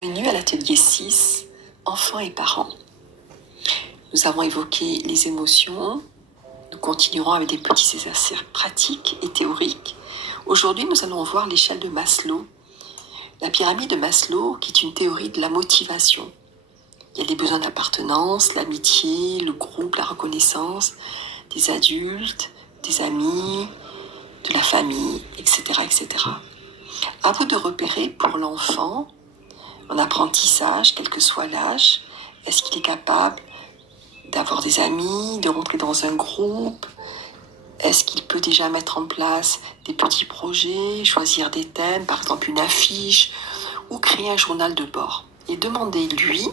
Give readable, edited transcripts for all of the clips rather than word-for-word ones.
Bienvenue à l'atelier 6, enfants et parents. Nous avons évoqué les émotions. Nous continuerons avec des petits exercices pratiques et théoriques. Aujourd'hui, nous allons voir l'échelle de Maslow. La pyramide de Maslow, qui est une théorie de la motivation. Il y a des besoins d'appartenance, l'amitié, le groupe, la reconnaissance, des adultes, des amis, de la famille, etc., etc. À vous de repérer pour l'enfant, en apprentissage, quel que soit l'âge, est-ce qu'il est capable d'avoir des amis, de rentrer dans un groupe? Est-ce qu'il peut déjà mettre en place des petits projets, choisir des thèmes, par exemple une affiche, ou créer un journal de bord? Et demandez-lui,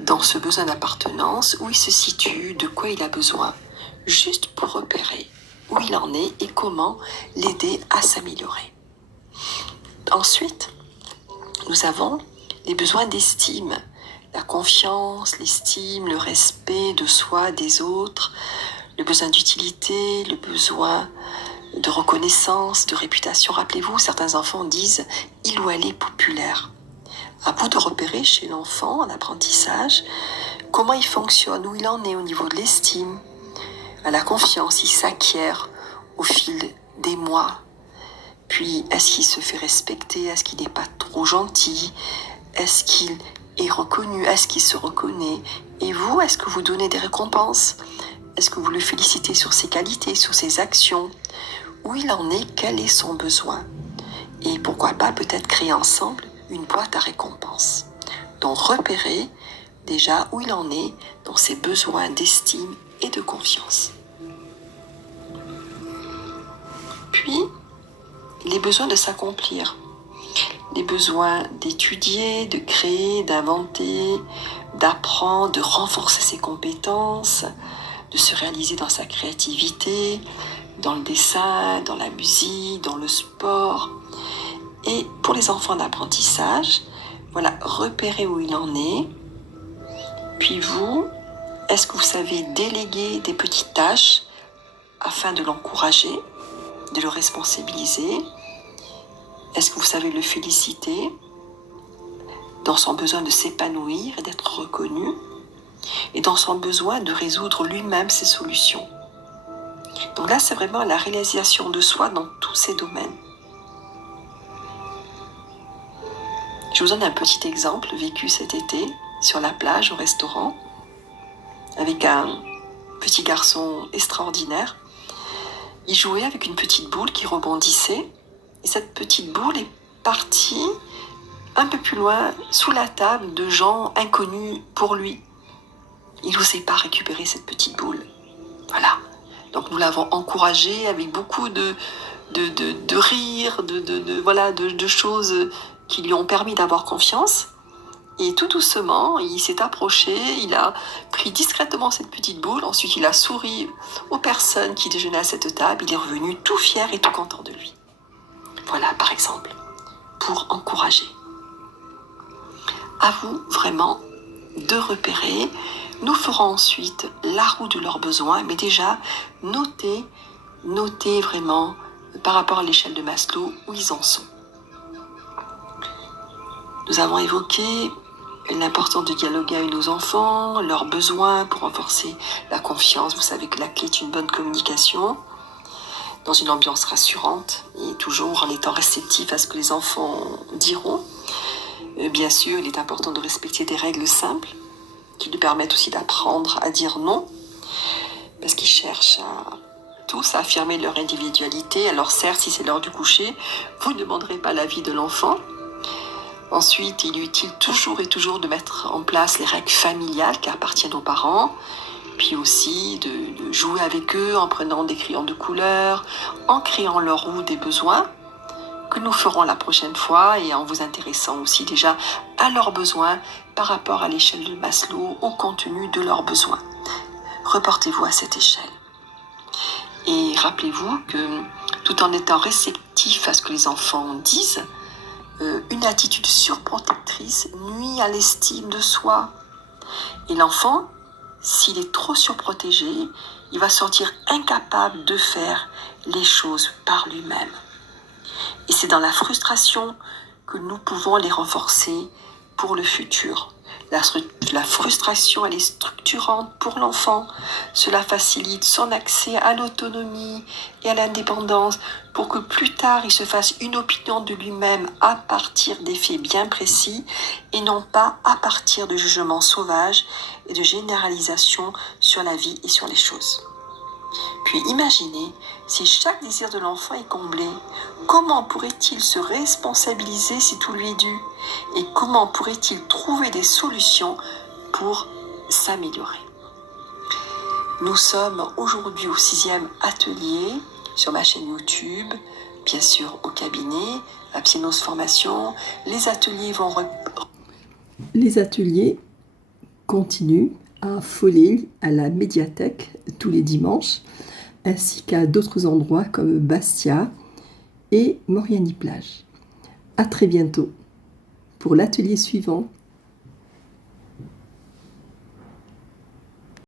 dans ce besoin d'appartenance, où il se situe, de quoi il a besoin, juste pour repérer où il en est et comment l'aider à s'améliorer. Ensuite, nous avons les besoins d'estime, la confiance, l'estime, le respect de soi, des autres, le besoin d'utilité, le besoin de reconnaissance, de réputation. Rappelez-vous, certains enfants disent « il ou elle est populaire ». À vous de repérer chez l'enfant en apprentissage comment il fonctionne, où il en est au niveau de l'estime, à la confiance, il s'acquiert au fil des mois. Puis, est-ce qu'il se fait respecter? Est-ce qu'il n'est pas trop gentil? Est-ce qu'il est reconnu? Est-ce qu'il se reconnaît? Et vous, est-ce que vous donnez des récompenses? Est-ce que vous le félicitez sur ses qualités, sur ses actions? Où il en est? Quel est son besoin? Et pourquoi pas peut-être créer ensemble une boîte à récompenses. Donc repérer déjà où il en est dans ses besoins d'estime et de confiance. Puis, les besoins de s'accomplir. Les besoins d'étudier, de créer, d'inventer, d'apprendre, de renforcer ses compétences, de se réaliser dans sa créativité, dans le dessin, dans la musique, dans le sport. Et pour les enfants d'apprentissage, voilà, repérez où il en est. Puis vous, est-ce que vous savez déléguer des petites tâches afin de l'encourager, de le responsabiliser? Est-ce que vous savez le féliciter dans son besoin de s'épanouir et d'être reconnu, et dans son besoin de résoudre lui-même ses solutions? Donc là, c'est vraiment la réalisation de soi dans tous ces domaines. Je vous donne un petit exemple vécu cet été sur la plage au restaurant avec un petit garçon extraordinaire. Il jouait avec une petite boule qui rebondissait et cette petite boule est partie un peu plus loin sous la table de gens inconnus pour lui. Il n'osait pas récupérer cette petite boule. Voilà. Donc nous l'avons encouragé avec beaucoup de rire, de choses qui lui ont permis d'avoir confiance. Et tout doucement, il s'est approché, il a pris discrètement cette petite boule, ensuite il a souri aux personnes qui déjeunaient à cette table, il est revenu tout fier et tout content de lui. Voilà, par exemple, pour encourager. À vous, vraiment, de repérer. Nous ferons ensuite la roue de leurs besoins, mais déjà, notez vraiment, par rapport à l'échelle de Maslow, où ils en sont. Nous avons évoqué l'importance de dialoguer avec nos enfants, leurs besoins pour renforcer la confiance. Vous savez que la clé est une bonne communication, dans une ambiance rassurante et toujours en étant réceptif à ce que les enfants diront. Bien sûr, il est important de respecter des règles simples qui lui permettent aussi d'apprendre à dire non, parce qu'ils cherchent tous à affirmer leur individualité. Alors certes, si c'est l'heure du coucher, vous ne demanderez pas l'avis de l'enfant. Ensuite, il est utile toujours et toujours de mettre en place les règles familiales qui appartiennent aux parents, puis aussi de jouer avec eux en prenant des crayons de couleur, en créant leur roue des besoins, que nous ferons la prochaine fois et en vous intéressant aussi déjà à leurs besoins par rapport à l'échelle de Maslow, au contenu de leurs besoins. Reportez-vous à cette échelle. Et rappelez-vous que tout en étant réceptif à ce que les enfants disent, une attitude surprotectrice nuit à l'estime de soi. Et l'enfant, s'il est trop surprotégé, il va sortir incapable de faire les choses par lui-même. Et c'est dans la frustration que nous pouvons les renforcer pour le futur. La frustration, elle est structurante pour l'enfant. Cela facilite son accès à l'autonomie et à l'indépendance pour que plus tard il se fasse une opinion de lui-même à partir des faits bien précis et non pas à partir de jugements sauvages et de généralisations sur la vie et sur les choses. Puis imaginez, si chaque désir de l'enfant est comblé, comment pourrait-il se responsabiliser si tout lui est dû? Et comment pourrait-il trouver des solutions pour s'améliorer? Nous sommes aujourd'hui au 6e atelier sur ma chaîne YouTube, bien sûr au cabinet, à Psynose Formation. Les ateliers continuent à Follet, à la médiathèque, tous les dimanches, ainsi qu'à d'autres endroits comme Bastia et Moriani-Plage. À très bientôt pour l'atelier suivant.